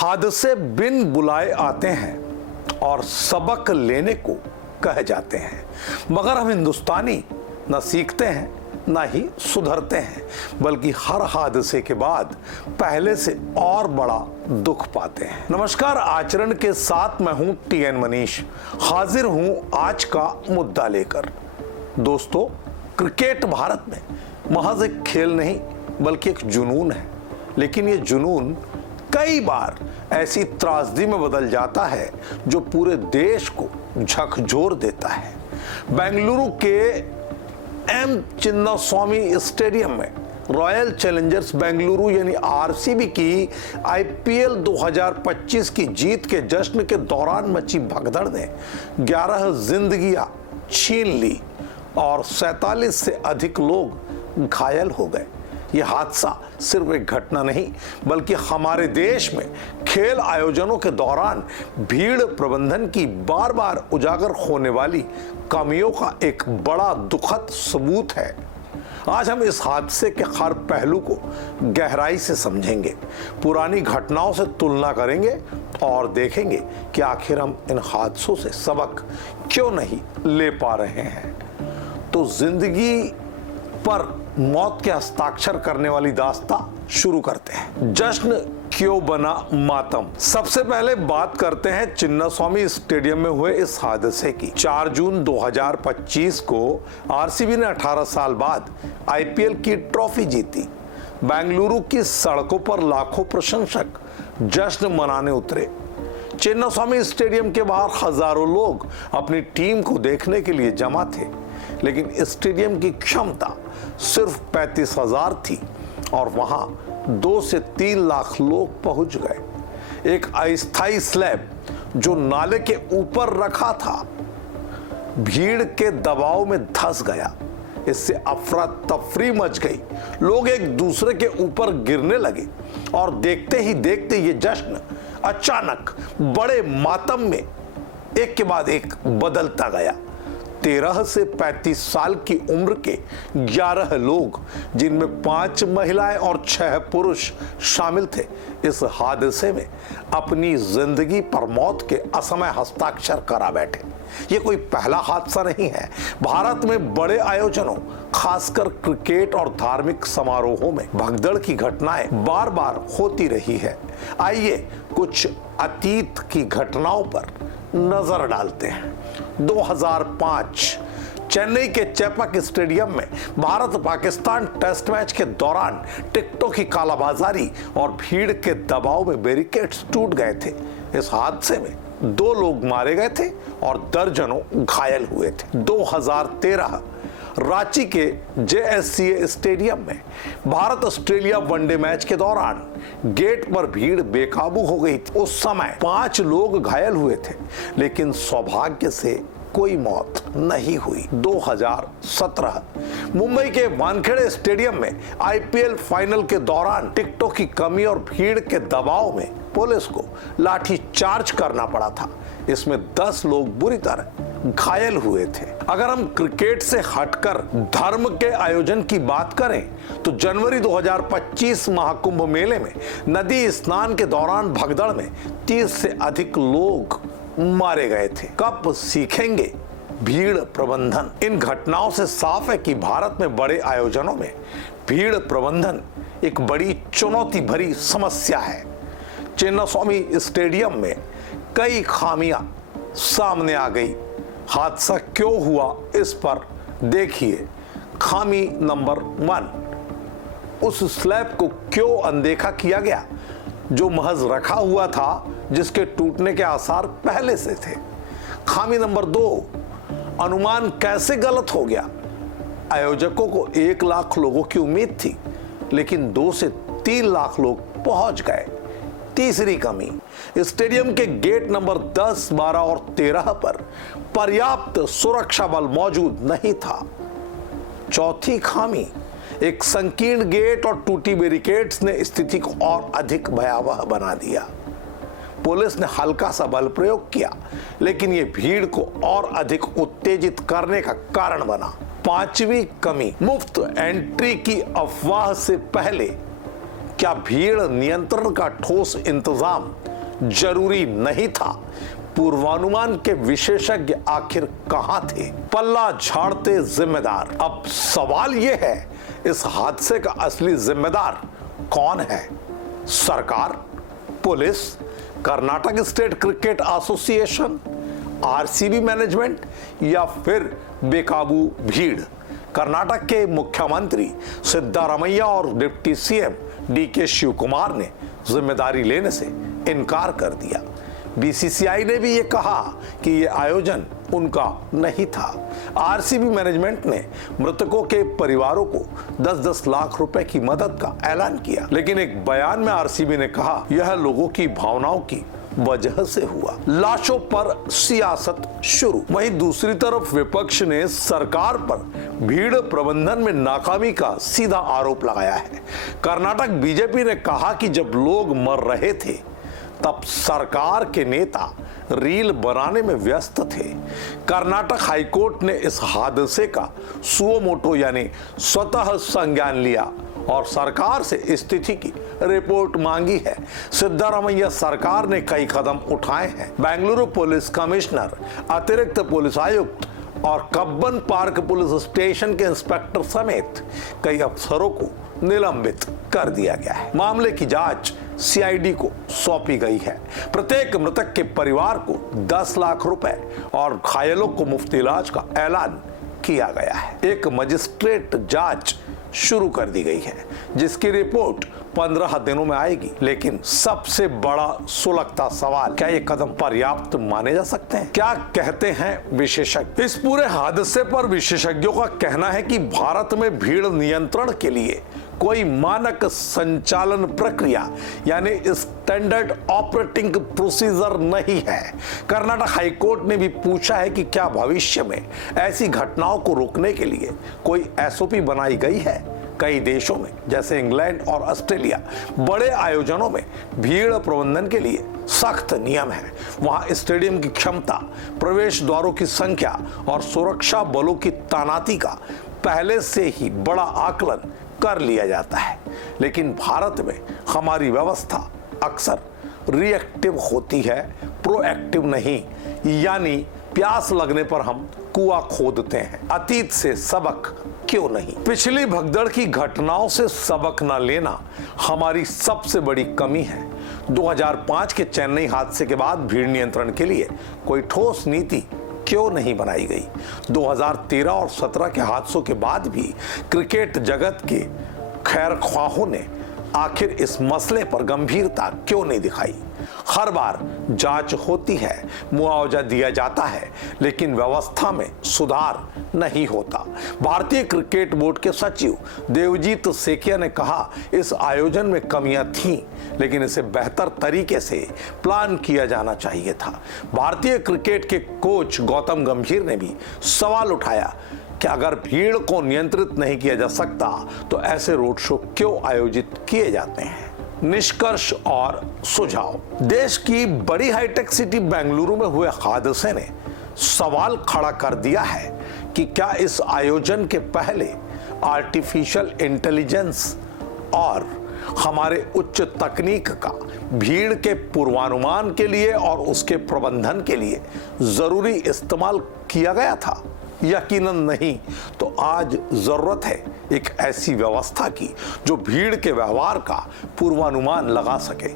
हादसे बिन बुलाए आते हैं और सबक लेने को कह जाते हैं, मगर हम हिंदुस्तानी न सीखते हैं न ही सुधरते हैं, बल्कि हर हादसे के बाद पहले से और बड़ा दुख पाते हैं। नमस्कार, आचरण के साथ मैं हूं टीएन मनीष, हाजिर हूं आज का मुद्दा लेकर। दोस्तों, क्रिकेट भारत में महज एक खेल नहीं बल्कि एक जुनून है, लेकिन ये जुनून कई बार ऐसी त्रासदी में बदल जाता है जो पूरे देश को झकझोर देता है। बेंगलुरु के एम चिन्नास्वामी स्टेडियम में रॉयल चैलेंजर्स बेंगलुरु यानी आरसीबी की आईपीएल 2025 की जीत के जश्न के दौरान मची भगदड़ ने 11 जिंदगियां छीन ली और 47 से अधिक लोग घायल हो गए। यह हादसा सिर्फ एक घटना नहीं बल्कि हमारे देश में खेल आयोजनों के दौरान भीड़ प्रबंधन की बार बार उजागर होने वाली कमियों का एक बड़ा दुखद सबूत है। आज हम इस हादसे के हर पहलू को गहराई से समझेंगे, पुरानी घटनाओं से तुलना करेंगे और देखेंगे कि आखिर हम इन हादसों से सबक क्यों नहीं ले पा रहे हैं। तो जिंदगी पर मौत के हस्ताक्षर करने वाली दास्तां शुरू करते हैं। जश्न क्यों बना मातम। सबसे पहले बात करते हैं चिन्नास्वामी स्टेडियम में हुए इस हादसे की। 4 जून 2025 को आरसीबी ने 18 साल बाद आईपीएल की ट्रॉफी जीती। बेंगलुरु की सड़कों पर लाखों प्रशंसक जश्न मनाने उतरे। चिन्नास्वामी स्टेडियम के बाहर हजारों लोग अपनी टीम को देखने के लिए जमा थे, लेकिन स्टेडियम की क्षमता सिर्फ 35,000 थी और वहां 2 से 3 लाख लोग पहुंच गए। एक अस्थायी स्लैब जो नाले के ऊपर रखा था भीड़ के दबाव में धंस गया। इससे अफरा तफरी मच गई, लोग एक दूसरे के ऊपर गिरने लगे और देखते ही देखते ये जश्न अचानक बड़े मातम में एक के बाद एक बदलता गया। 13 से 35 साल की उम्र के 11 लोग, जिनमें 5 महिलाएं और 6 पुरुष शामिल थे, इस हादसे में अपनी जिंदगी पर मौत के असमय हस्ताक्षर करा बैठे। ये कोई पहला हादसा नहीं है। भारत में बड़े आयोजनों, खासकर क्रिकेट और धार्मिक समारोहों में भगदड़ की घटनाएं बार बार होती रही है। आइए कुछ अतीत की घटनाओं पर नजर डालते हैं। 2005 चेन्नई के चेपक स्टेडियम में भारत पाकिस्तान टेस्ट मैच के दौरान टिकटों की कालाबाजारी और भीड़ के दबाव में बैरिकेड्स टूट गए थे। इस हादसे में 2 लोग मारे गए थे और दर्जनों घायल हुए थे। 2013 रांची के जेएससीए स्टेडियम में भारत ऑस्ट्रेलिया वनडे मैच के दौरान गेट पर भीड़ बेकाबू हो गई थी। उस समय 5 लोग घायल हुए थे, लेकिन सौभाग्य से कोई मौत नहीं हुई। 2017 मुंबई के वानखेड़े स्टेडियम में आईपीएल फाइनल के दौरान टिकटों की कमी और भीड़ के दबाव में पुलिस को लाठी चार्ज करना पड़ा था। इसमें 10 लोग बुरी तरह घायल हुए थे। अगर हम क्रिकेट से हटकर धर्म के आयोजन की बात करें तो जनवरी 2025 महाकुंभ मेले में नदी स्नान के दौरान भगदड़ में 30 से अधिक लोग मारे गए थे। कब सीखेंगे भीड़ प्रबंधन। इन घटनाओं से साफ है कि भारत में बड़े आयोजनों में भीड़ प्रबंधन एक बड़ी चुनौती भरी समस्या है। चिन्नास्वामी स्टेडियम में कई खामियां सामने आ गई। हादसा क्यों हुआ, इस पर देखिए। खामी नंबर 1, उस स्लैब को क्यों अनदेखा किया गया जो महज रखा हुआ था, जिसके टूटने के आसार पहले से थे। खामी नंबर 2, अनुमान कैसे गलत हो गया। आयोजकों को 1 लाख लोगों की उम्मीद थी, लेकिन 2 से 3 लाख लोग पहुंच गए। तीसरी कमी, स्टेडियम के गेट नंबर 10, 12 और 13 पर पर्याप्त सुरक्षा बल मौजूद नहीं था। चौथी खामी, एक संकीर्ण गेट और टूटी बैरिकेड्स ने स्थिति को और अधिक भयावह बना दिया। पुलिस ने हल्का सा बल प्रयोग किया, लेकिन यह भीड़ को और अधिक उत्तेजित करने का कारण बना। पांचवी कमी, मुफ्त एंट्री की अफवाह से पहले क्या भीड़ नियंत्रण का ठोस इंतजाम जरूरी नहीं था? पूर्वानुमान के विशेषज्ञ आखिर कहां थे? पल्ला झाड़ते जिम्मेदार। अब सवाल यह है, इस हादसे का असली जिम्मेदार कौन है? सरकार, police, Karnataka state cricket association, RCB management या फिर बेकाबू भीड़? कर्नाटक के मुख्यमंत्री सिद्धारमैया और deputy CM DK Shivakumar ने जिम्मेदारी लेने से इनकार कर दिया। बीसीसीआई ने भी ये कहा कि ये आयोजन उनका नहीं था। आरसीबी मैनेजमेंट ने मृतकों के परिवारों को 10-10 लाख रुपए की मदद का ऐलान किया, लेकिन एक बयान में आरसीबी ने कहा यह लोगों की भावनाओं की वजह से हुआ। लाशों पर सियासत शुरू। वहीं दूसरी तरफ विपक्ष ने सरकार पर भीड़ प्रबंधन में नाकामी का सीधा आरोप लगाया है। कर्नाटक बीजेपी ने कहा कि जब लोग मर रहे थे तब सरकार के नेता रील बनाने में व्यस्त थे। कर्नाटक हाईकोर्ट ने इस हादसे का सुओ मोटो यानी स्वतः संज्ञान लिया और सरकार से स्थिति की रिपोर्ट मांगी है। सिद्धारमैया सरकार ने कई कदम उठाए हैं। बेंगलुरु पुलिस कमिश्नर, अतिरिक्त पुलिस आयुक्त और कब्बन पार्क पुलिस स्टेशन के इंस्पेक्टर समेत कई अफसरों को निलंबित कर दिया गया है। मामले की जांच सीआईडी को सौंपी गई है। प्रत्येक मृतक के परिवार को 10 लाख रुपए और घायलों को मुफ्त इलाज का ऐलान किया गया है। एक मजिस्ट्रेट जांच शुरू कर दी गई है जिसकी रिपोर्ट 15 दिनों में आएगी। लेकिन सबसे बड़ा सुलगता सवाल, क्या ये कदम पर्याप्त माने जा सकते हैं? क्या कहते हैं विशेषज्ञ? इस पूरे हादसे पर विशेषज्ञों का कहना है कि भारत में भीड़ नियंत्रण के लिए कोई मानक संचालन प्रक्रिया यानी स्टैंडर्ड ऑपरेटिंग प्रोसीजर नहीं है। कर्नाटक हाईकोर्ट ने भी पूछा है कि क्या भविष्य में ऐसी घटनाओं को रोकने के लिए कोई एसओपी बनाई गई है। कई देशों में जैसे इंग्लैंड और ऑस्ट्रेलिया बड़े आयोजनों में भीड़ प्रबंधन के लिए सख्त नियम है। वहां स्टेडियम की क्षमता, प्रवेश द्वारों की संख्या और सुरक्षा बलों की तैनाती का पहले से ही बड़ा आकलन कर लिया जाता है। लेकिन भारत में हमारी व्यवस्था अक्सर रिएक्टिव होती है, प्रोएक्टिव नहीं। यानी प्यास लगने पर हम कुआं खोदते हैं। अतीत से सबक क्यों नहीं? पिछली भगदड़ की घटनाओं से सबक न लेना हमारी सबसे बड़ी कमी है। 2005 के चेन्नई हादसे के बाद भीड़ नियंत्रण के लिए कोई ठोस नीति क्यों नहीं बनाई गई? 2013 और 17 के हादसों के बाद भी क्रिकेट जगत के खैरख्वाहों ने आखिर इस मसले पर गंभीरता क्यों नहीं दिखाई? हर बार जांच होती है, मुआवजा दिया जाता है, लेकिन व्यवस्था में सुधार नहीं होता। भारतीय क्रिकेट बोर्ड के सचिव देवजीत सेकिया ने कहा इस आयोजन में कमियां थीं, लेकिन इसे बेहतर तरीके से प्लान किया जाना चाहिए था। भारतीय क्रिकेट के कोच गौतम गंभीर ने भी सवाल उठाया कि अगर भीड़ को नियंत्रित नहीं किया जा सकता तो ऐसे रोड शो क्यों आयोजित किए जाते हैं? निष्कर्ष और सुझाव। देश की बड़ी हाईटेक सिटी बेंगलुरु में हुए हादसे ने सवाल खड़ा कर दिया है कि क्या इस आयोजन के पहले आर्टिफिशियल इंटेलिजेंस और हमारे उच्च तकनीक का भीड़ के पूर्वानुमान के लिए और उसके प्रबंधन के लिए जरूरी इस्तेमाल किया गया था? यकीनन नहीं। तो आज जरूरत है एक ऐसी व्यवस्था की जो भीड़ के व्यवहार का पूर्वानुमान लगा सके।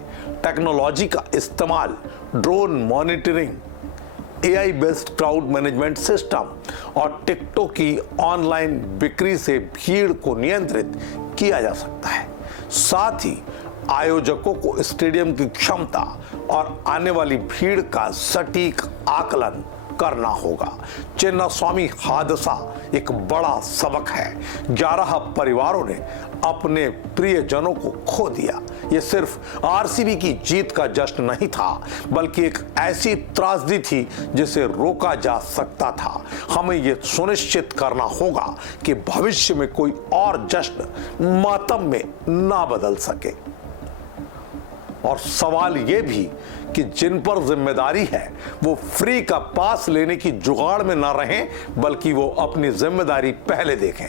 टेक्नोलॉजी का इस्तेमाल, drone monitoring, AI based crowd management system और टिकटों की ऑनलाइन बिक्री से भीड़ को नियंत्रित किया जा सकता है। साथ ही आयोजकों को स्टेडियम की क्षमता और आने वाली भीड़ का सटीक आकलन करना होगा। चिन्नास्वामी हादसा एक बड़ा सबक है। 11 परिवारों ने अपने प्रियजनों को खो दिया। ये सिर्फ आरसीबी की जीत का जश्न नहीं था, बल्कि एक ऐसी त्रासदी थी जिसे रोका जा सकता था। हमें ये सुनिश्चित करना होगा कि भविष्य में कोई और जश्न मातम में ना बदल सके। और सवाल ये भी कि जिन पर जिम्मेदारी है वो फ्री का पास लेने की जुगाड़ में ना रहें, बल्कि वो अपनी जिम्मेदारी पहले देखें।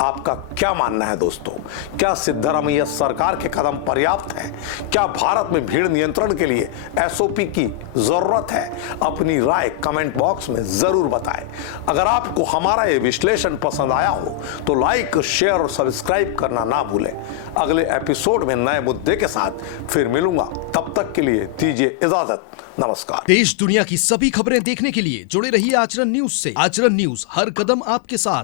आपका क्या मानना है दोस्तों? क्या सिद्धरामैया सरकार के कदम पर्याप्त हैं? क्या भारत में भीड़ नियंत्रण के लिए एसओपी की जरूरत है? अपनी राय कमेंट बॉक्स में जरूर बताएं। अगर आपको हमारा ये विश्लेषण पसंद आया हो तो लाइक, शेयर और सब्सक्राइब करना ना भूलें। अगले एपिसोड में नए मुद्दे के साथ फिर मिलूंगा, तब तक के लिए दीजिए इजाजत। नमस्कार। देश दुनिया की सभी खबरें देखने के लिए जुड़े रहिए आचरण न्यूज से। आचरण न्यूज, हर कदम आपके साथ।